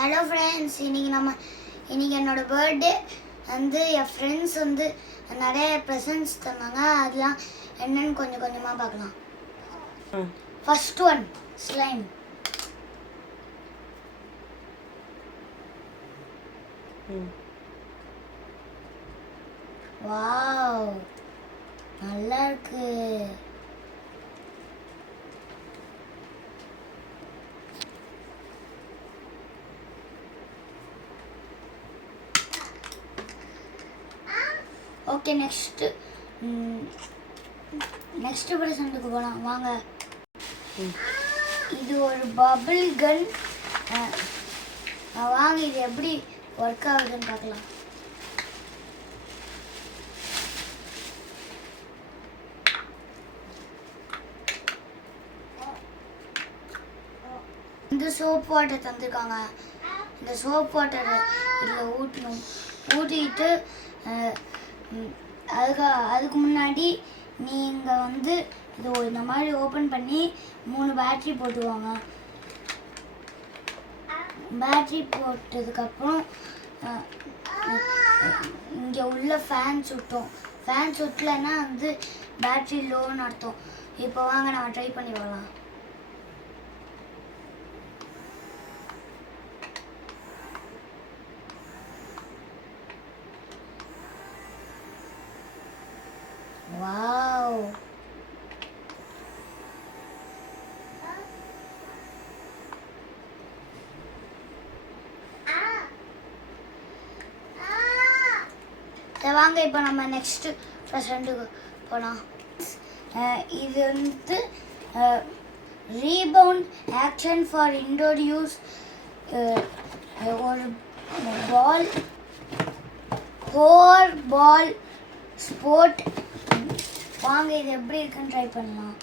Hello friends, இன்னைக்கு என்னோட birthday வந்து என் ஃப்ரெண்ட்ஸ் வந்து நிறைய ப்ரெசன்ட்ஸ் தந்தாங்க. அதெல்லாம் என்னன்னு கொஞ்சம் கொஞ்சமாக பார்க்கலாம். First one slime. வாவ், நல்லா இருக்கு. ஓகே, நெக்ஸ்ட் ப்ரெசண்ட்டுக்கு போகலாம் வாங்க. இது ஒரு பபிள் கன். வாங்க, இது எப்படி ஒர்க் ஆகுதுன்னு பார்க்கலாம். இந்த சோப் வாட்டர் தந்துருக்காங்க. இந்த சோப் வாட்டரை இதில் ஊற்றிட்டு அதுக்கு முன்னாடி நீங்கள் வந்து இது இந்த மாதிரி ஓப்பன் பண்ணி 3 பேட்ரி போட்டுவாங்க. பேட்ரி போட்டதுக்கப்புறம் இங்கே உள்ள ஃபேன் சுட்டலைன்னா வந்து பேட்ரி லோன்னு அர்த்தம். இப்போ வாங்க நம்ம ட்ரை பண்ணி பார்க்கலாம். வாவ், வாங்க இப்போ நம்ம நெக்ஸ்ட் ப்ரெசண்ட்டுக்கு போகலாம். இது வந்து rebound action for indoor use. ஒரு பால் ஸ்போர்ட். வாங்க, இது எப்படி இருக்குன்னு ட்ரை பண்ணலாம்.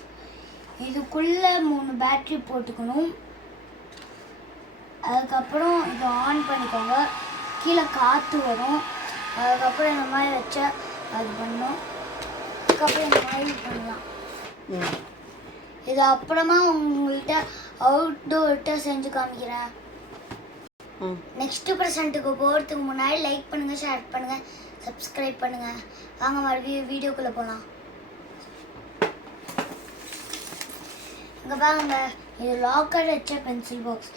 இதுக்குள்ளே 3 பேட்ரி போட்டுக்கணும். அதுக்கப்புறம் இதை ஆன் பண்ணிக்கோங்க. கீழே காற்று வரும். அதுக்கப்புறம் இந்த மாதிரி வச்சா அது பண்ணும். அதுக்கப்புறம் இந்த மாதிரி பண்ணலாம். இது அப்புறமா உங்கள்கிட்ட அவுட்டோர்கிட்ட செஞ்சு காமிக்கிறேன். நெக்ஸ்ட் ப்ரெசண்ட்டுக்கு போகிறதுக்கு முன்னாடி லைக் பண்ணுங்கள், ஷேர் பண்ணுங்கள், சப்ஸ்கிரைப் பண்ணுங்கள். வாங்க மறுபடியும் வீடியோக்குள்ளே போகலாம். இங்கே பாருங்க, இது லாக்கர் வச்ச பென்சில் பாக்ஸ்.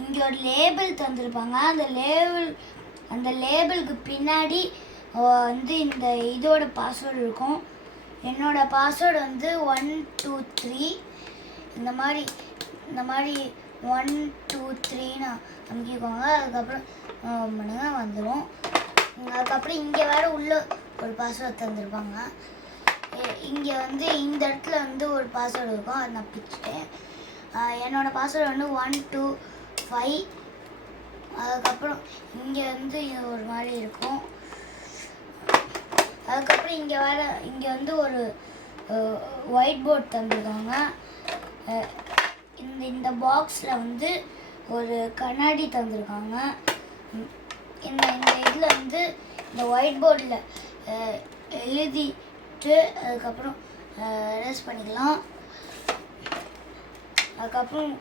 இங்கே ஒரு லேபிள் தந்துருப்பாங்க. அந்த லேபிளுக்கு பின்னாடி வந்து இந்த இதோட பாஸ்வேர்டு இருக்கும். என்னோட பாஸ்வேர்டு வந்து 1 2 3. இந்த மாதிரி 1 2 3ன்னு அமைக்கிக்கோங்க. அதுக்கப்புறம் பண்ணுங்க, வந்துடும். அதுக்கப்புறம் இங்கே வேறு உள்ள ஒரு பாஸ்வேர்டு தந்துருப்பாங்க. இங்கே வந்து இந்த இடத்துல வந்து ஒரு பாஸ்வேர்டு இருக்கும். அதை நான் பிடிச்சிட்டேன். என்னோடய பாஸ்வேர்டு வந்து 1 2 5. அதுக்கப்புறம் இங்கே வந்து இது ஒரு மாதிரி இருக்கும். அதுக்கப்புறம் இங்கே வந்து ஒரு ஒயிட் போர்ட் தந்துருக்காங்க. இந்த பாக்ஸில் வந்து ஒரு கண்ணாடி தந்துருக்காங்க. இந்த இதில் வந்து இந்த ஒயிட் போர்டில் எழுதிட்டு அதுக்கப்புறம் ரெஸ்ட் பண்ணிக்கலாம். அதுக்கப்புறம்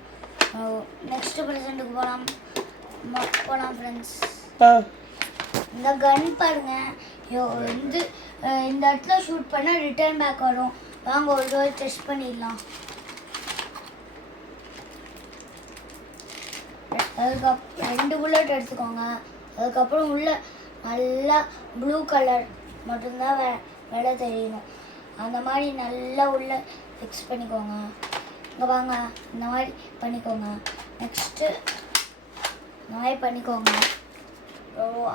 நெக்ஸ்ட் ப்ரெசண்ட்டுக்கு போகலாம் ஃப்ரெண்ட்ஸ். இந்த கன் பாருங்க, வந்து இந்த இடத்துல ஷூட் பண்ணால் ரிட்டர்ன் பேக் வரும். வாங்க ஒரு தடவை டெஸ்ட் பண்ணிடலாம். அதுக்கப்புறம் 2 புல்லட் எடுத்துக்கோங்க. அதுக்கப்புறம் உள்ள நல்லா ப்ளூ கலர் மட்டும்தான் விலை தெரியணும். அந்த மாதிரி நல்லா உள்ள ஃபிக்ஸ் பண்ணிக்கோங்க. இங்கே வாங்க, இந்த மாதிரி பண்ணிக்கோங்க. நெக்ஸ்ட்டு இந்த மாதிரி பண்ணிக்கோங்க.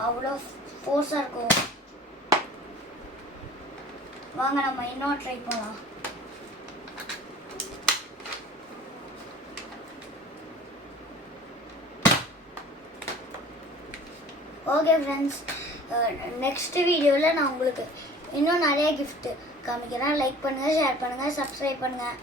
அவ்வளோ ஃபோர்ஸாக இருக்கும். வாங்க நம்ம இன்னும் ட்ரை பண்ணலாம். ஓகே ஃப்ரெண்ட்ஸ், நெக்ஸ்ட் வீடியோவில் நான் உங்களுக்கு இன்னும் நிறைய கிஃப்ட் காமிக்கிறேன். லைக் பண்ணுங்கள், ஷேர் பண்ணுங்கள், சப்ஸ்கிரைப் பண்ணுங்கள்.